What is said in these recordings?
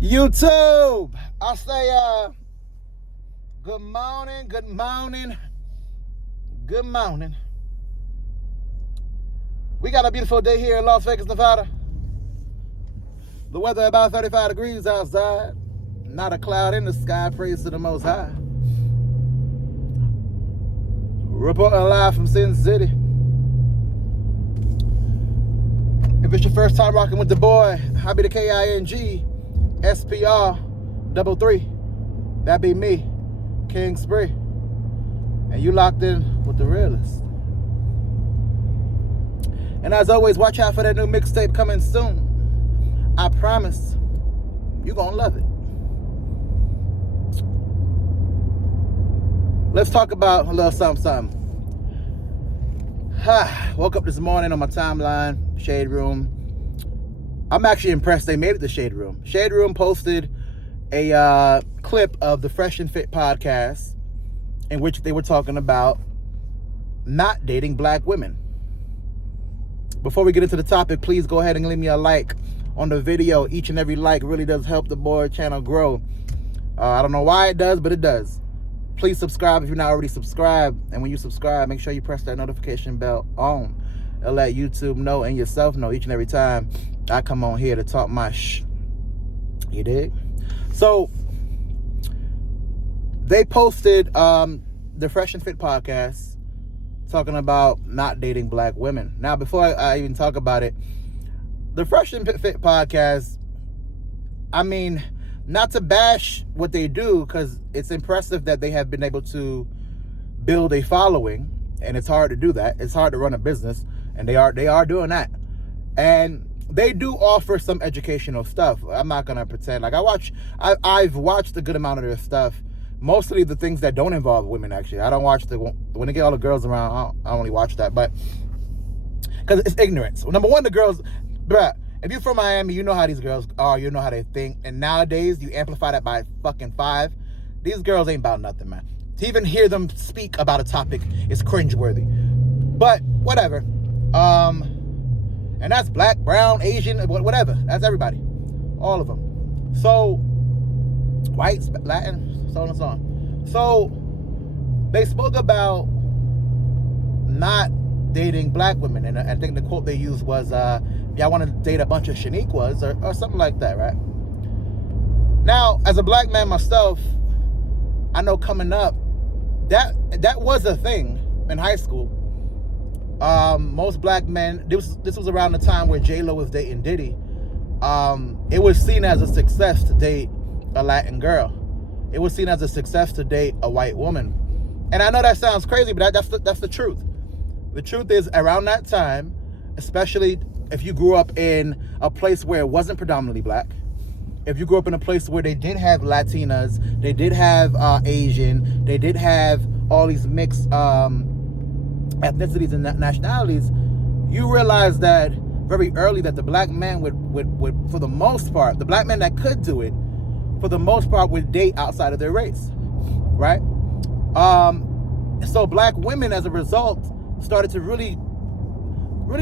YouTube, I say good morning, good morning, good morning. We got a beautiful day here in Las Vegas, Nevada. The weather about 35 degrees outside. Not a cloud in the sky, praise to the Most High. Reporting live from Sin City. If it's your first time rocking with the boy, I be the KING SPR 33. That be me, King Spree. And you locked in with the realest. And as always, watch out for that new mixtape coming soon. I promise you're gonna love it. Let's talk about a little something. Woke up this morning on my timeline, Shade Room. I'm actually impressed they made it to Shade Room. Shade Room posted a clip of the Fresh and Fit podcast in which they were talking about not dating black women. Before we get into the topic, please go ahead and leave me a like on the video. Each and every like really does help the boy channel grow. I don't know why it does, but it does. Please subscribe if you're not already subscribed. And when you subscribe, make sure you press that notification bell on. It'll let YouTube know and yourself know each and every time I come on here to talk my You dig? So, they posted the Fresh and Fit podcast talking about not dating black women. Now, before I even talk about it, the Fresh and Fit podcast, I mean, not to bash what they do, because it's impressive that they have been able to build a following, and it's hard to do that. It's hard to run a business, and they are doing that. And they do offer some educational stuff. I'm not gonna pretend like I've watched a good amount of their stuff. Mostly the things that don't involve women. Actually, I don't watch when they get all the girls around. I only watch that, but because it's ignorance. Number one, the girls, bruh. If you're from Miami, you know how these girls are. You know how they think. And nowadays, you amplify that by fucking 5. These girls ain't about nothing, man. To even hear them speak about a topic is cringeworthy. But whatever. And that's black, brown, Asian, whatever. That's everybody. All of them. So, whites, Latin, so on and so on. So, they spoke about not dating black women. And I think the quote they used was, I want to date a bunch of Shaniquas or something like that, right? Now, as a black man myself, I know coming up, that was a thing in high school. Most black men, this was around the time where J-Lo was dating Diddy. It was seen as a success to date a Latin girl. It was seen as a success to date a white woman. And I know that sounds crazy, but that's the truth. The truth is, around that time, especially if you grew up in a place where it wasn't predominantly black, if you grew up in a place where they did have Latinas, they did have Asian, they did have all these mixed ethnicities and nationalities, you realize that very early that the black man would, for the most part, the black man that could do it, for the most part, would date outside of their race, right? So black women, as a result, started to really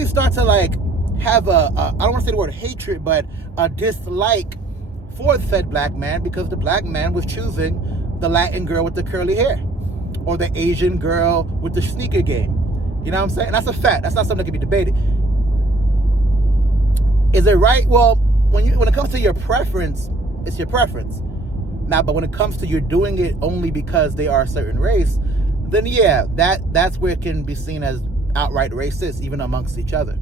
start to like have I don't want to say the word hatred, but a dislike for said black man, because the black man was choosing the Latin girl with the curly hair or the Asian girl with the sneaker game. You know what I'm saying? That's a fact. That's not something that can be debated. Is it right? Well, when it comes to your preference, it's your preference. Now, but when it comes to you're doing it only because they are a certain race, then yeah, that's where it can be seen as outright racist, even amongst each other.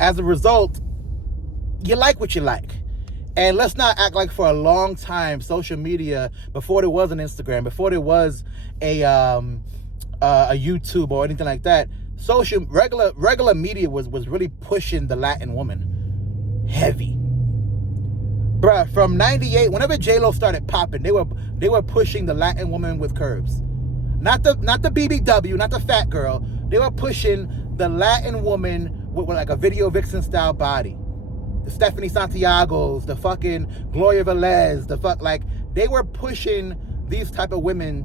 As a result, you like what you like. And let's not act like for a long time, social media, before there was an Instagram, before there was a YouTube or anything like that, regular media was really pushing the Latin woman heavy. Bruh, from 98, whenever J-Lo started popping, they were pushing the Latin woman with curves. Not the BBW, not the fat girl. They were pushing the Latin woman with like a video vixen style body. The Stephanie Santiago's, the fucking Gloria Velez, they were pushing these type of women,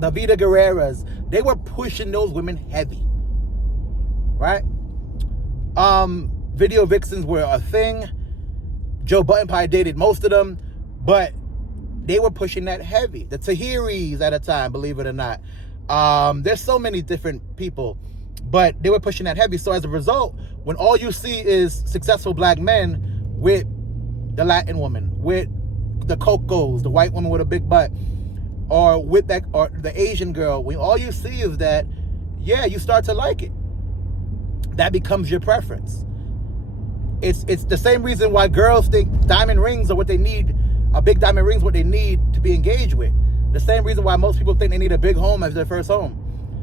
the Vida Guerreras. They were pushing those women heavy, right? video vixens were a thing. Joe Budden probably dated most of them, but they were pushing that heavy. The Tahiris at a time, believe it or not. There's so many different people, but they were pushing that heavy. So as a result, when all you see is successful black men with the Latin woman, with the Cocos, the white woman with a big butt, or with that, or the Asian girl, when all you see is that, yeah, you start to like it. That becomes your preference. It's the same reason why girls think diamond rings are what they need. A big diamond ring is what they need to be engaged with. The same reason why most people think they need a big home as their first home.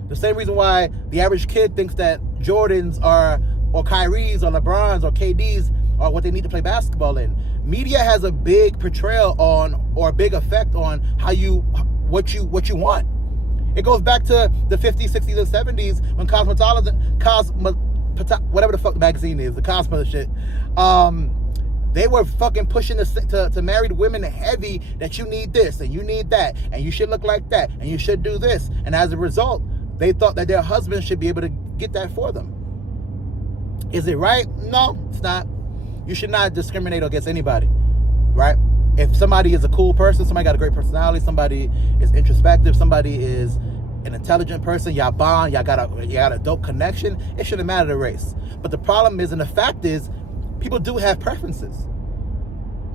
The same reason why the average kid thinks that Jordans are, or Kyries or LeBrons or KDs are what they need to play basketball in. Media has a big portrayal on, or a big effect on what you want. It goes back to the 50s, 60s, and 70s when whatever the fuck the magazine is, the Cosmo shit, they were fucking pushing to married women heavy that you need this and you need that and you should look like that and you should do this. And as a result, they thought that their husband should be able to get that for them. Is it right? No, it's not. You should not discriminate against anybody, right? If somebody is a cool person, somebody got a great personality, somebody is introspective, somebody is an intelligent person, y'all bond, y'all got a dope connection, it shouldn't matter the race. But the problem is, and the fact is, people do have preferences.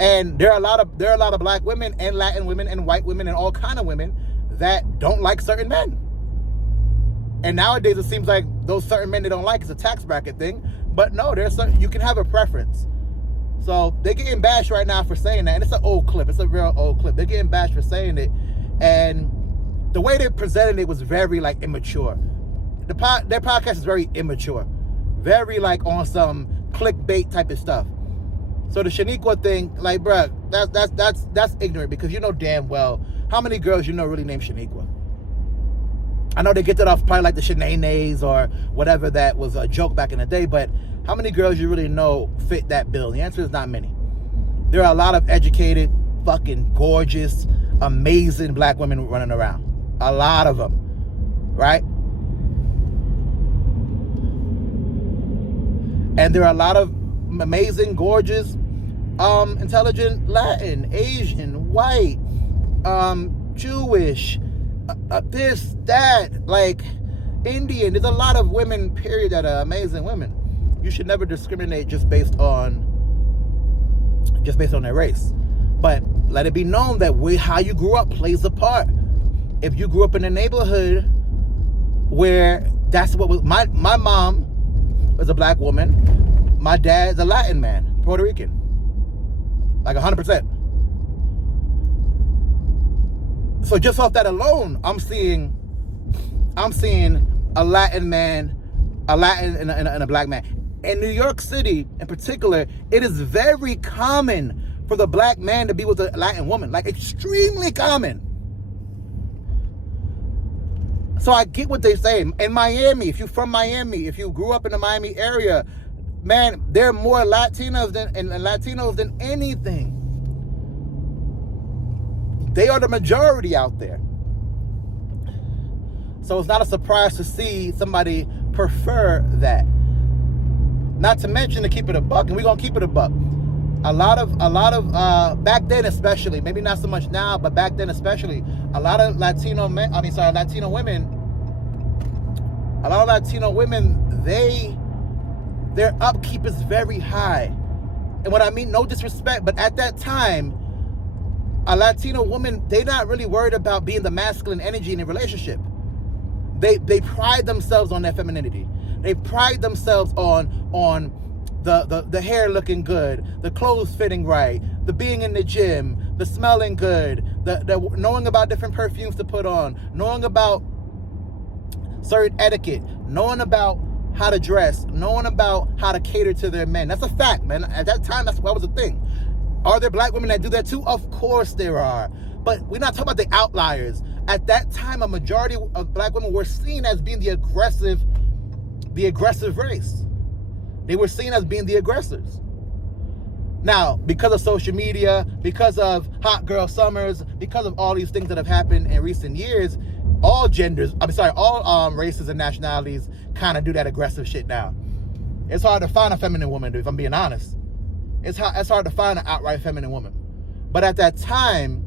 And there are a lot of black women and Latin women and white women and all kind of women that don't like certain men. And nowadays it seems like those certain men they don't like is a tax bracket thing. But no, you can have a preference. So they're getting bashed right now for saying that. And it's an old clip. It's a real old clip. They're getting bashed for saying it. And the way they presented it was very like immature. Their podcast is very immature. Very like on some clickbait type of stuff. So the Shaniqua thing, like, bruh, that's ignorant, because you know damn well how many girls you know really named Shaniqua. I know they get that off probably like the Shanays or whatever, that was a joke back in the day, but how many girls you really know fit that bill? The answer is not many. There are a lot of educated, fucking gorgeous, amazing black women running around. A lot of them, right? And there are a lot of amazing, gorgeous, intelligent Latin, Asian, white, Jewish, this, that, like Indian. There's a lot of women, period, that are amazing women. You should never discriminate just based on their race. But let it be known that how you grew up plays a part. If you grew up in a neighborhood where that's what was, my mom was a black woman, my dad's a Latin man, Puerto Rican, like 100%. So just off that alone, I'm seeing a Latin man, a Latin and a black man. In New York City, in particular, it is very common for the black man to be with a Latin woman, like extremely common. So I get what they say. In Miami, if you're from Miami, if you grew up in the Miami area, man, there are more Latinos than anything. They are the majority out there. So it's not a surprise to see somebody prefer that. Not to mention, to keep it a buck, and we're gonna keep it a buck. A lot of back then especially, maybe not so much now, but back then especially, a lot of Latino women, their upkeep is very high. And what I mean, no disrespect, but at that time, a Latino woman, they're not really worried about being the masculine energy in a relationship. They pride themselves on their femininity. They pride themselves on the hair looking good, the clothes fitting right, the being in the gym, the smelling good, the knowing about different perfumes to put on, knowing about certain etiquette, knowing about how to dress, knowing about how to cater to their men. That's a fact, man. At that time, that was a thing. Are there black women that do that too? Of course there are. But we're not talking about the outliers. At that time, a majority of black women were seen as being the aggressive race. They were seen as being the aggressors. Now, because of social media, because of hot girl summers, because of all these things that have happened in recent years, all races and nationalities kind of do that aggressive shit now. It's hard to find a feminine woman, dude, if I'm being honest. It's hard to find an outright feminine woman. But at that time,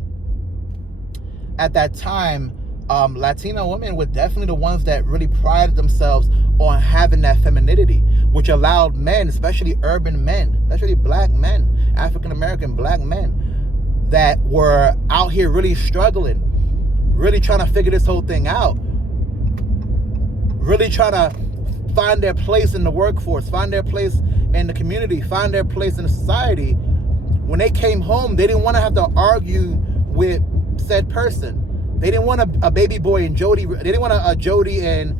Latino women were definitely the ones that really prided themselves on having that femininity, which allowed men, especially urban men, especially black men, African-American black men, that were out here really struggling, really trying to figure this whole thing out, really trying to find their place in the workforce, find their place in the community, find their place in the society. When they came home, they didn't want to have to argue with said person. They didn't want a baby boy and Jody. They didn't want a Jody and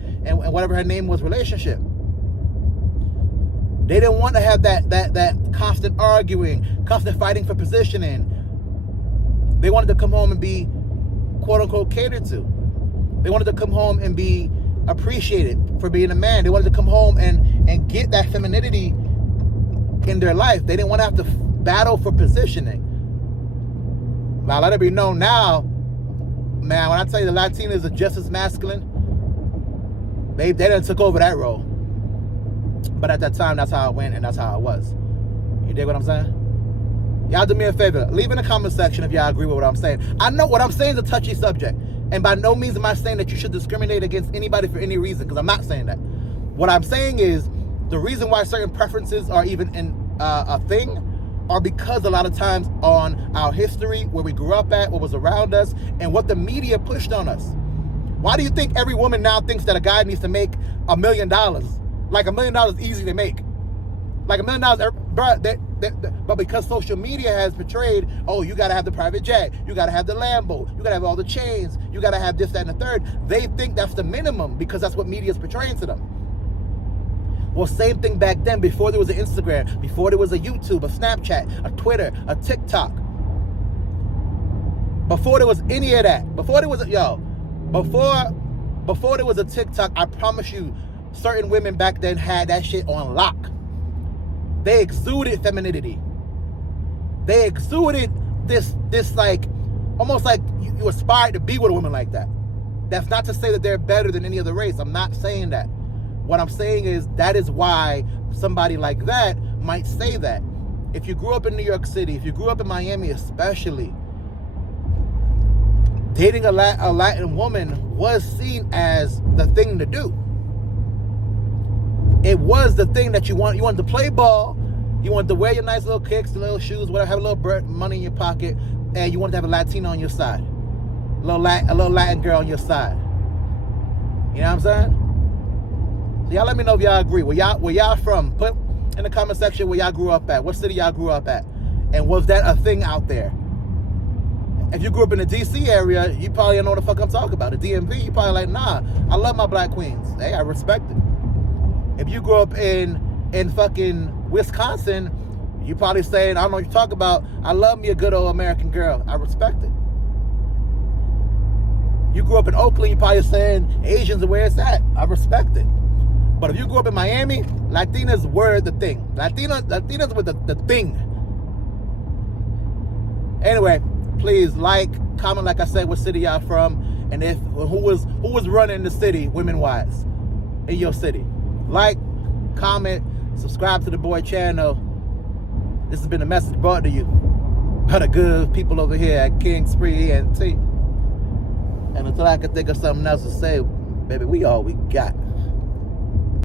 whatever her name was relationship. They didn't want to have that constant arguing, constant fighting for positioning. They wanted to come home and be quote unquote catered to. They wanted to come home and be appreciated for being a man. They wanted to come home and get that femininity in their life. They didn't want to have to battle for positioning. Now let it be known now, man, when I tell you the Latinas are just as masculine, they done took over that role. But at that time, that's how it went and that's how it was. You dig what I'm saying? Y'all do me a favor. Leave in the comment section if y'all agree with what I'm saying. I know what I'm saying is a touchy subject. And by no means am I saying that you should discriminate against anybody for any reason, because I'm not saying that. What I'm saying is the reason why certain preferences are even a thing are because a lot of times on our history, where we grew up at, what was around us, and what the media pushed on us. Why do you think every woman now thinks that a guy needs to make $1 million? Like $1 million is easy to make. Like $1 million, but because social media has portrayed, oh, you got to have the private jet, you got to have the Lambo, you got to have all the chains, you got to have this, that, and the third. They think that's the minimum because that's what media is portraying to them. Well, same thing back then, before there was an Instagram, before there was a YouTube, a Snapchat, a Twitter, a TikTok. Before there was any of that, before there was a TikTok, I promise you, certain women back then had that shit on lock. They exuded femininity. They exuded this like, almost like you aspired to be with a woman like that. That's not to say that they're better than any other race. I'm not saying that. What I'm saying is that is why somebody like that might say that. If you grew up in New York City, if you grew up in Miami especially, dating a Latin woman was seen as the thing to do. It was the thing that you want. You wanted to play ball. You wanted to wear your nice little kicks, little shoes, whatever, have a little money in your pocket, and you wanted to have a Latino on your side. A little Latin girl on your side. You know what I'm saying? So y'all let me know if y'all agree. Where y'all from? Put in the comment section where y'all grew up at. What city y'all grew up at? And was that a thing out there? If you grew up in the DC area, you probably don't know what the fuck I'm talking about. The DMV, you probably like, nah, I love my black queens. Hey, I respect it. If you grew up in fucking Wisconsin, you probably saying, I don't know what you talk about, I love me a good old American girl. I respect it. You grew up in Oakland, you probably saying Asians are where it's at. I respect it. But if you grew up in Miami, Latinas were the thing. Latinas were the thing. Anyway, please like, comment, like I said, what city y'all from, and who was running the city women-wise in your city. Like, comment, subscribe to the boy channel. This has been a message brought to you by the good people over here at King Spree ENT. And until I can think of something else to say, baby, we all we got.